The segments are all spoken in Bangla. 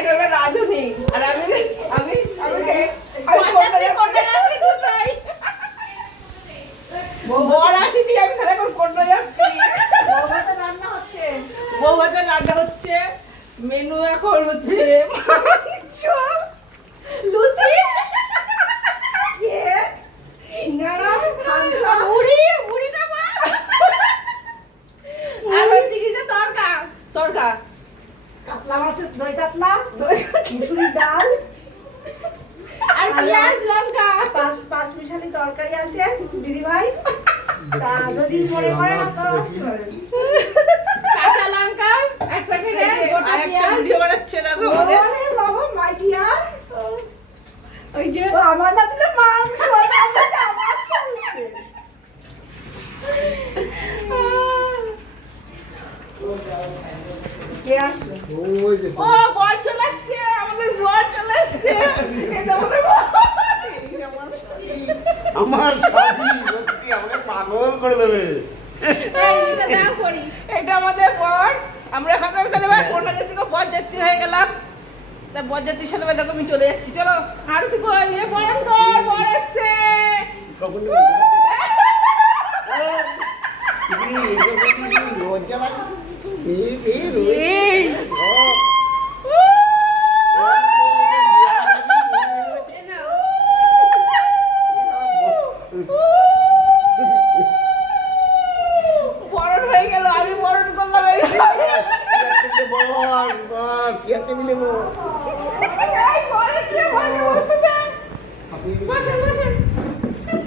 এটা হলো রাঁধুনি আর আমি আমি আমি বর আসিনি, আমি খেলা করে পড়তে যাচ্ছি। বউ ভাতের রান্না হচ্ছে, মেনু এখন হচ্ছে মাংস, লুচি, কেক, সিঙ্গাড়া, থামসা, মুড়িটা বল। আর হচ্ছে কি যে তরকা কাতলা মাছের দই কাতলা, মুসুরির ডাল আর পেঁয়াজ লঙ্কা, পাঁচ মিশালি তরকারি আছে দিদি ভাই। তা যদি মনে করেন আপনারা আসতে পারেন। কাঁচা লঙ্কা, এক প্যাকেট গোটা পেঁয়াজ ভিডিও বানাচ্ছে দেখো আমাদের। ওরে বাবা মাই ডিয়ার, ওই যে আমার না দিলে মাংস আমার চলছে। কে আসছে? ও বর চলে আসছে, আমাদের বর চলে আসছে। এই যে আমাদের বর। আমার শাদি সত্যি আমাকে পাগল করে দেবে। এটা আমাদের বর। আমরা এখন তাহলে ভাই কোনটা যাত্রী বরযাত্রী হয়ে গেলাম। তা বরযাত্রীর সাথে ভাই দেখো আমি চলে যাচ্ছি। চলো আরতি কই, এ বরণ কর, বর এসছে। কখন লজ্জা লাগে। এই বরণ হয়ে গেল, আমি বরণ করলাম। এই বর এসছে, বর বসে দে। বসে বসে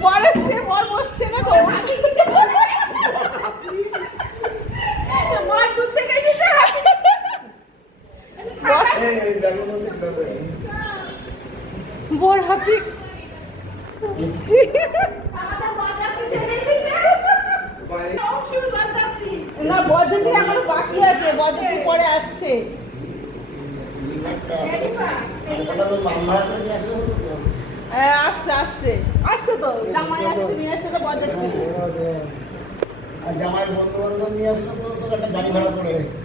বর এসছে, বর বসছে দেখো। বর দূর থেকে এসেছে। বর হাপি না, বরযাত্রী এখন বাকি আছে, বরযাত্রী পরে আসছে। আসছে আসছে আসছে তো, জামাই আসছে, নিয়ে আসছে তো বরযাত্রী। আর জামাই বন্ধু বান্ধব নিয়ে আসলে তো একটা গাড়ি ভাড়া করে